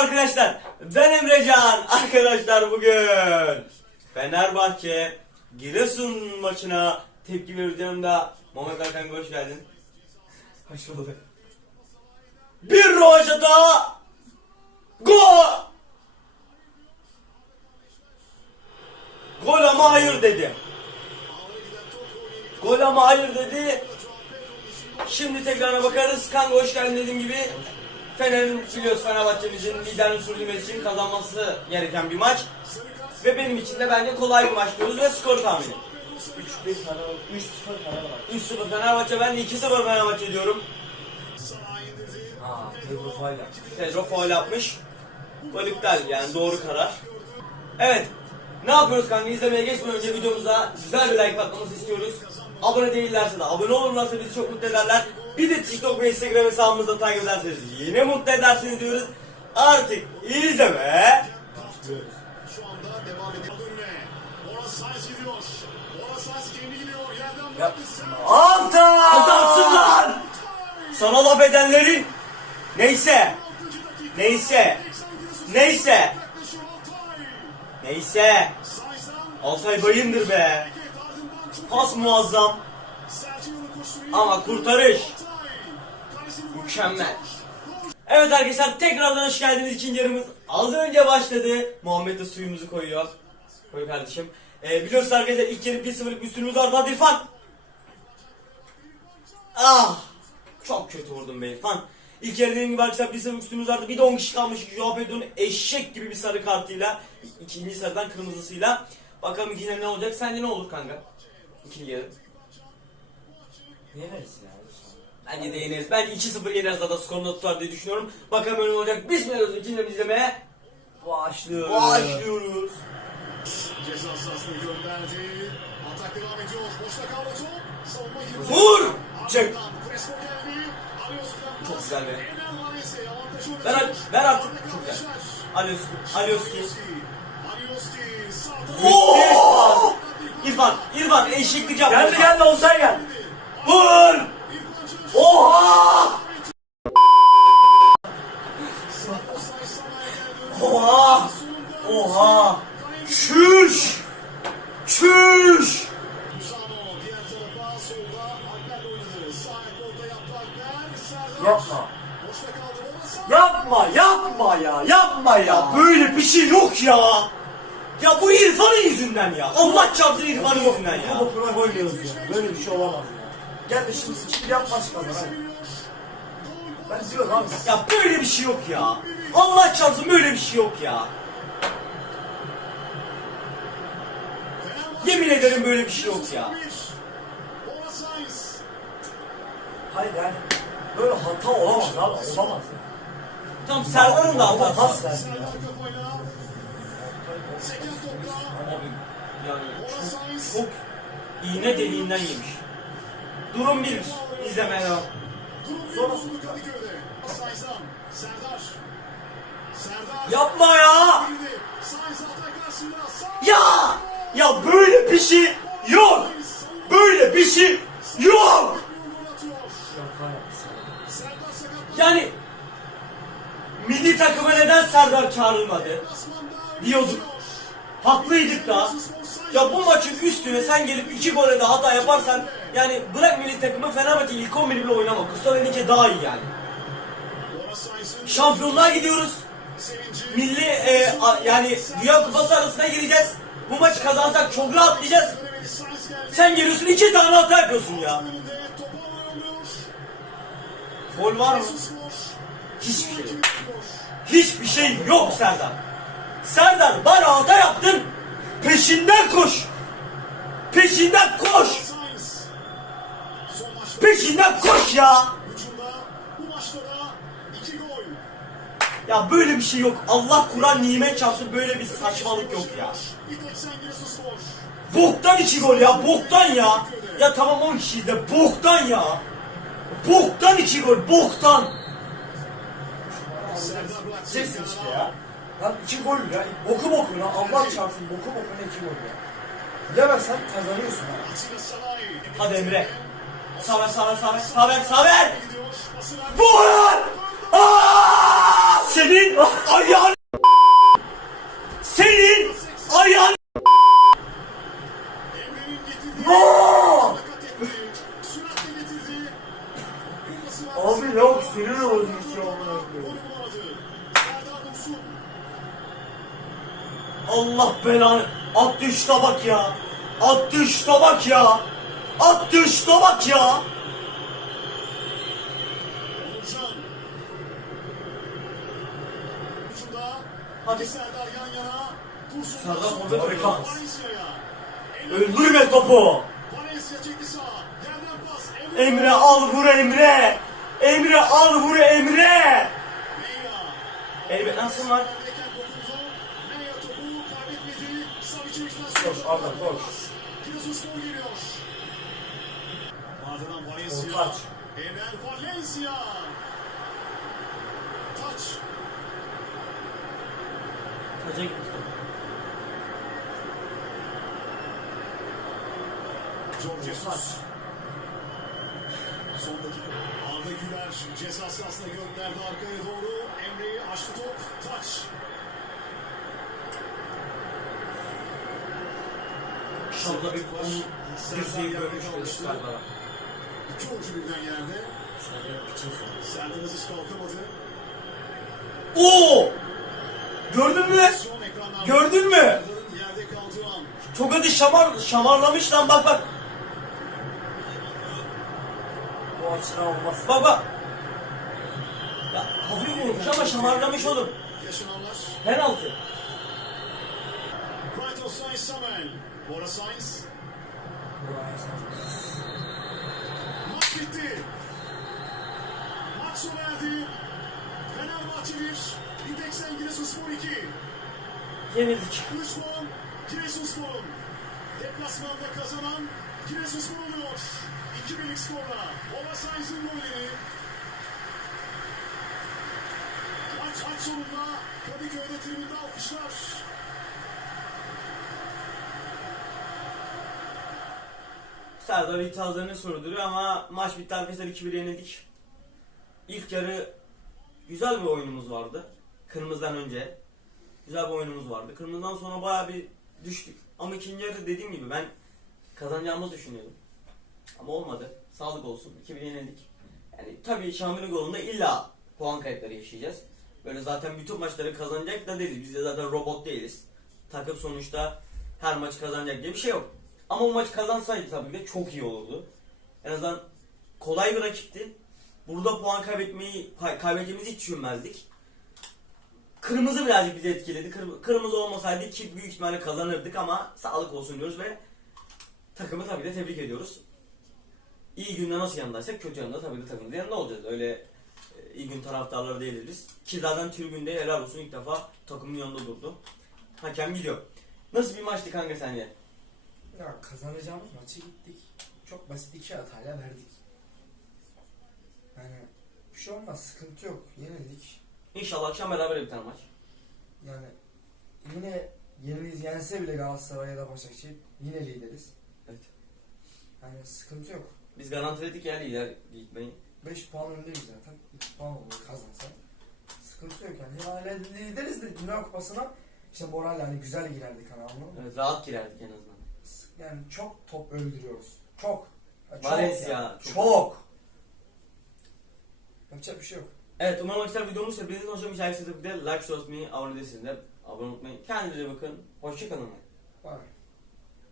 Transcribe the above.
arkadaşlar. Ben Emrecan. Arkadaşlar bugün Fenerbahçe Giresun maçına tepki vereceğim da Muhammed Erkan hoş geldin. Hoş bulduk. Bir rovaşata Gol! Gol ama hayır dedi. Gol ama hayır dedi. Şimdi tekrarına bakarız. Kanka hoş geldin dediğim gibi. Fener'in biliyoruz Fenerbahçe'mizin liderini sürdürmesi için kazanması gereken bir maç. Ve benim için de bence kolay bir maç diyoruz ve skor tahmini. 3-1 Fener, 3-0 Fener var. 3-0 Fenerbahçe ben de 2-0 Fenerbahçe diyorum. Aa, Pedro Fayla. Pedro faul yapmış. Gol yani doğru karar. Evet. Ne yapıyoruz kanka? İzlemeye geçmeden önce videomuza güzel bir like atmanızı istiyoruz. Abone değillerse de abone olurlarsa bizi çok mutlu ederler. Bir de TikTok ve Instagram hesabımızda takip ederseniz yine mutlu edersiniz diyoruz. Artık izleme. Şu anda devam ediyor. Alta! Adamsın lan! Sana laf edenlerin neyse neyse 81 neyse neyse Altay bayındır be. Pas muazzam ama kurtarış. Mükemmel. Evet arkadaşlar tekrardan hoş geldiniz ikinci yarımız az önce başladı. Muhammed de suyumuzu koyuyor. Koy kardeşim. Ee, biliyorsunuz arkadaşlar ilk yarı 1-0'lık üstünümüz vardı. Hadi İrfan. Ah! Çok kötü vurdum be İrfan. İlk yarı dediğim gibi arkadaşlar 1-0 üstümüz vardı. Bir de 10 kişi kalmış. Joao Pedro'nun eşek gibi bir sarı kartıyla. ikinci sarıdan kırmızısıyla. Bakalım ikinci ne olacak? Sence ne olur kanka? İkinci yarı. Niye verirsin ya? Bence de yeneriz. Bence 2-0 yeneriz da skorunu tutar diye düşünüyorum. Bakalım öyle olacak. Bismillah ikinci yarı izlemeye Başlıyoruz. başlıyoruz. Ceza sahasına gönderdi. Atak devam ediyor. Boşta kaldı top. Savunma girdi. Vur! Çek. Çok güzel be. Ver, ver artık. Çok güzel. Alioski. Alioski. Alioski. İrfan, İrfan eşeklik yapma. Geldi geldi olsay gel. Vur! Oha! Oha! Oha! Çüş! Çüş! Yapma. Yapma yapma ya yapma ya. Böyle bir şey yok ya! Ya bu İrfan'ın yüzünden ya! Allah çarpsın İrfan'ın yüzünden ya! Bu gol yiyoruz ya. Böyle bir şey olamaz ya. Gel de şimdi şimdi yap maç kazan hadi. Ben diyorum abi. Ya böyle bir şey yok ya! Allah çarpsın böyle bir şey yok ya! Yemin ederim böyle bir şey yok ya! Hayır yani böyle hata olamaz abi olamaz. Tam Serdar'ın da hatası. topla. Abi yani Sainz. çok iğne deliğinden yemiş. Durum bir. İzlemeye devam. Durum bir Sonra- bozuldu Kadıköy'de. Sainz'dan. Serdar. Serdar. Yapma ya! Ya! Ya böyle bir şey yok! Böyle bir şey yok! Yani milli takıma neden Serdar çağrılmadı? Diyorduk. Haklıydık da. Ya bu maçın üstüne sen gelip iki gole de hata yaparsan yani bırak milli takımı Fenerbahçe ilk 11 bile oynama. Mustafa Enike daha iyi yani. Şampiyonluğa gidiyoruz. Milli e, a- yani Dünya Kupası arasına gireceğiz. Bu maçı kazansak çok rahatlayacağız. Sen geliyorsun iki tane hata yapıyorsun ya. Gol var mı? Hiçbir şey. Hiçbir şey yok Serdar. Serdar hata yaptın. Peşinden koş. Peşinden koş. Peşinden koş ya. Ya böyle bir şey yok. Allah Kur'an nimet çarpsın böyle bir saçmalık yok ya. Boktan iki gol ya. Boktan ya. Ya tamam 10 kişiyiz de boktan ya. Boktan iki gol. Boktan. Serdar işte ya. Lan iki gol ya. Boku bokuna Allah çarpsın boku bokuna iki gol ya. Yemezsen kazanıyorsun ha. Hadi Emre. Saver saver saver saver saver. Vur! Aa! Senin ayağın senin ayağın No! Abi yok sinir olmuş ya Allah belanı attı işte bak ya attı işte bak ya attı işte bak ya. Hadi. Serdar yan yana. Serdar forvet. Emre- öldürme topu. Emre. Al vur Emre Emre al vur Emre. Elbet nasıl var Koş, Arda, koş. Giresunspor geliyor. Ardından Valencia. Taç. Ener Valencia. Taç. Taca gitti George Jesus. Son dakika. Arda Güler ceza sahasına gönderdi arkaya doğru. Emre'yi açtı top. Taç. İnşallah bir onun dirseği olur Serdar'a. İki oyuncu birden yerde. Serdar Aziz kalkamadı. Oo! Gördün mü? Gördün mü? Tokadı şamar, şamarlamış lan bak bak. Bu açıdan olmaz. Bak bak. Ya hafif vurmuş ama şamarlamış oğlum. Penaltı. Samuel. Bora Sainz. Maç bitti. Maç sona erdi. Fenerbahçe 1. İndeksen Giresunspor 2. Yenildik. 3 puan Giresunspor'un. Deplasmanda kazanan Giresunspor oluyor. 2-1'lik skorla. Bora Sainz'in golleri. Maç sonunda Kadıköy'de tribünde alkışlar. Serdar itirazlarını sürdürüyor ama maç bitti arkadaşlar 2-1 yenildik. İlk yarı güzel bir oyunumuz vardı. Kırmızıdan önce. Güzel bir oyunumuz vardı. Kırmızıdan sonra bayağı bir düştük. Ama ikinci yarı dediğim gibi ben kazanacağımızı düşünüyordum. Ama olmadı. Sağlık olsun. 2-1 yenildik. Yani tabii Şampiyonluk yolunda illa puan kayıpları yaşayacağız. Böyle zaten bütün maçları kazanacak da değiliz. Biz de zaten robot değiliz. Takım sonuçta her maç kazanacak diye bir şey yok. Ama o maç kazansaydı tabii de çok iyi olurdu. En azından kolay bir rakipti. Burada puan kaybetmeyi kay- kaybedeceğimizi hiç düşünmezdik. Kırmızı birazcık bizi etkiledi. Kır- kırmızı olmasaydı ki büyük ihtimalle kazanırdık ama sağlık olsun diyoruz ve takımı tabii de tebrik ediyoruz. İyi günde nasıl yanındaysak kötü yanında tabii de takımın yanında olacağız. Öyle e, iyi gün taraftarları değiliz biz. Ki zaten tribünde helal olsun ilk defa takımın yanında durdu. Hakem gidiyor. Nasıl bir maçtı kanka sence? Ya kazanacağımız maçı gittik. Çok basit iki hatayla verdik. Yani bir şey olmaz, sıkıntı yok. Yenildik. İnşallah akşam beraber biter maç. Yani yine yeniliz, yense bile Galatasaray ya da Başakşehir yine lideriz. Evet. Yani sıkıntı yok. Biz garantiledik ya lider gitmeyi. 5 puan öndeyiz zaten. 2 puan oldu kazansa. Sıkıntı yok yani. Hala lideriz de Dünya Kupası'na işte moralle hani güzel girerdik hani anladın mı? Evet, rahat girerdik en azından. Yani çok top öldürüyoruz. Çok. Ya çok Valencia, yani. çok. Çok. Yapacak bir şey yok. Evet umarım arkadaşlar videomuz hepinizin hoşuna gitmiştir. Like, share, abone değilsiniz de abone olmayı. Kendinize bakın. Hoşçakalın. Var.